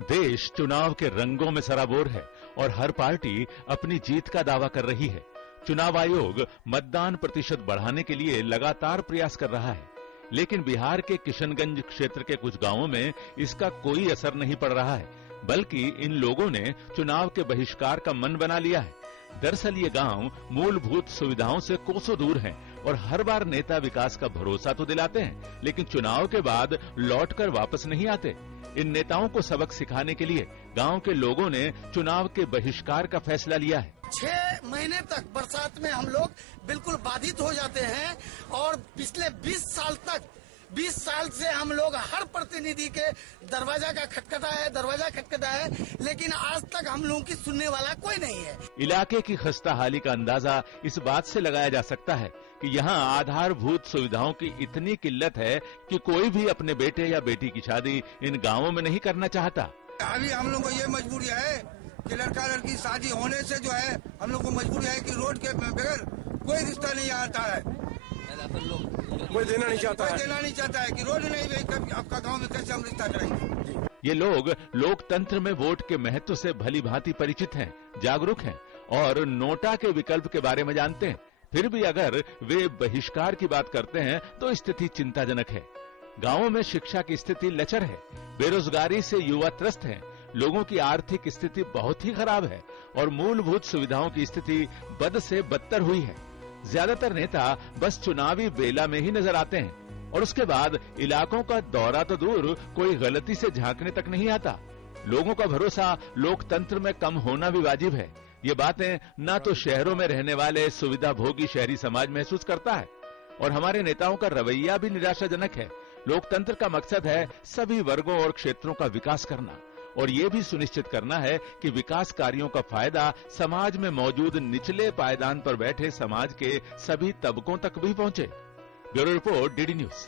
देश चुनाव के रंगों में सराबोर है और हर पार्टी अपनी जीत का दावा कर रही है। चुनाव आयोग मतदान प्रतिशत बढ़ाने के लिए लगातार प्रयास कर रहा है, लेकिन बिहार के किशनगंज क्षेत्र के कुछ गांवों में इसका कोई असर नहीं पड़ रहा है, बल्कि इन लोगों ने चुनाव के बहिष्कार का मन बना लिया है। दरअसल ये गांव मूलभूत सुविधाओं से कोसों दूर हैं और हर बार नेता विकास का भरोसा तो दिलाते हैं, लेकिन चुनाव के बाद लौटकर वापस नहीं आते। इन नेताओं को सबक सिखाने के लिए गांव के लोगों ने चुनाव के बहिष्कार का फैसला लिया है। 6 महीने तक बरसात में हम लोग बिल्कुल बाधित हो जाते हैं और पिछले 20 साल से हम लोग हर प्रतिनिधि के दरवाजा खटखटा है, लेकिन आज तक हम लोगों की सुनने वाला कोई नहीं है। इलाके की खस्ताहाली का अंदाजा इस बात से लगाया जा सकता है कि यहाँ आधारभूत सुविधाओं की इतनी किल्लत है कि कोई भी अपने बेटे या बेटी की शादी इन गांवों में नहीं करना चाहता। अभी हम लोग को ये मजबूरी है कि लड़का लड़की शादी होने से जो है हम लोग को मजबूरी है कि रोड के बगैर कोई रिश्ता नहीं आता है, कोई देना नहीं चाहता है कि रोड नहीं, आपका गांव में कैसे हम रिश्ता करेंगे। ये लोग लोकतंत्र में वोट के महत्व से भली भांति परिचित हैं, जागरूक हैं और नोटा के विकल्प के बारे में जानते हैं। फिर भी अगर वे बहिष्कार की बात करते हैं तो स्थिति चिंताजनक है। गांवों में शिक्षा की स्थिति लचर है, बेरोजगारी से युवा त्रस्त हैं, लोगों की आर्थिक स्थिति बहुत ही खराब है और मूलभूत सुविधाओं की स्थिति बद से बदतर हुई है। ज्यादातर नेता बस चुनावी बेला में ही नजर आते हैं और उसके बाद इलाकों का दौरा तो दूर, कोई गलती से झांकने तक नहीं आता। लोगों का भरोसा लोकतंत्र में कम होना भी वाजिब है। ये बातें ना तो शहरों में रहने वाले सुविधा भोगी शहरी समाज महसूस करता है और हमारे नेताओं का रवैया भी निराशाजनक है। लोकतंत्र का मकसद है सभी वर्गों और क्षेत्रों का विकास करना और ये भी सुनिश्चित करना है कि विकास कार्यों का फायदा समाज में मौजूद निचले पायदान पर बैठे समाज के सभी तबकों तक भी पहुंचे। Bureau report, DD news.